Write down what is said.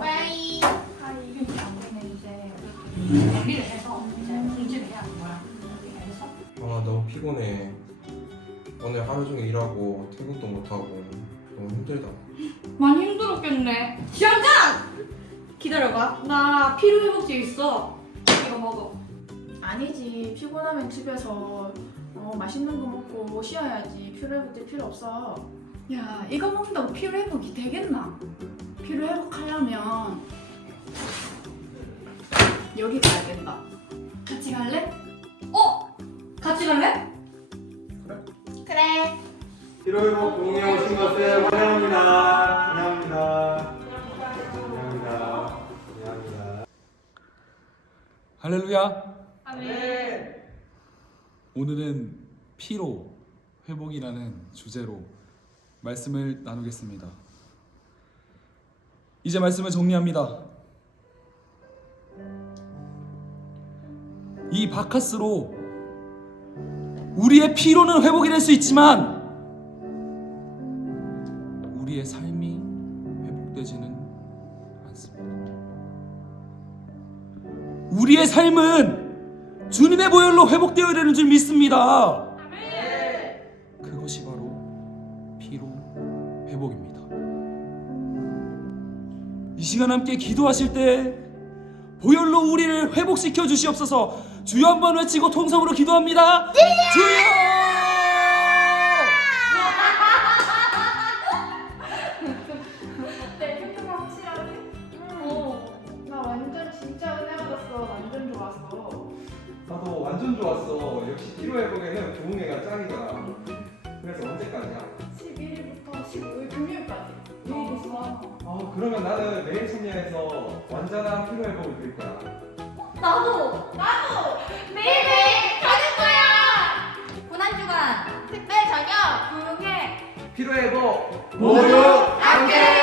빠이. 해서 이제 공지를 해야 하는 거야. 알겠어? 아 너무 피곤해 오늘 하루 종일 일하고 퇴근도 못하고 너무 힘들다 많이 힘들었겠네. 지영장! 기다려봐. 나 피로 회복제 있어. 이거 먹어. 아니지. 피곤하면 집에서 어, 맛있는 거 먹고 쉬어야지. 피로 회복제 필요 없어. 야, 이거 먹는다고 피로 회복이 되겠나? 피로 회복하려면 여기 가야 된다. 같이 갈래? 어? 같이 갈래? 그래. 피로회복 공에 오신 것을 환영합니다. 환영합니다. 환영합니다. 환영합니다. 할렐루야. 네. 오늘은 피로 회복이라는 주제로 말씀을 나누겠습니다. 이제 말씀을 정리합니다. 이 바카스로 우리의 피로는 회복이 될 수 있지만 우리의 삶이 회복되지는 않습니다. 우리의 삶은 주님의 보혈로 회복되어야 되는 줄 믿습니다. 그것이 바로 피로 회복입니다. 이 시간 함께 기도하실 때 보혈로 우리를 회복시켜 주시옵소서. 주여 한번 외치고 통성으로 기도합니다. 주여! 네, 팩트가 확실하지? 어. 나 완전 진짜 은혜 받았어. 완전 좋았어. 나도 완전 좋았어 역시 피로 회복에는 부흥회가 짱이더 어. 아 그러면 나는 매일 참여해서 완전한 피로 회복을 드릴 거야 나도! 나도! 매일매일 가는 거야! 고난주간 특별 저녁 부흥회 피로 회복 모두 함께해요!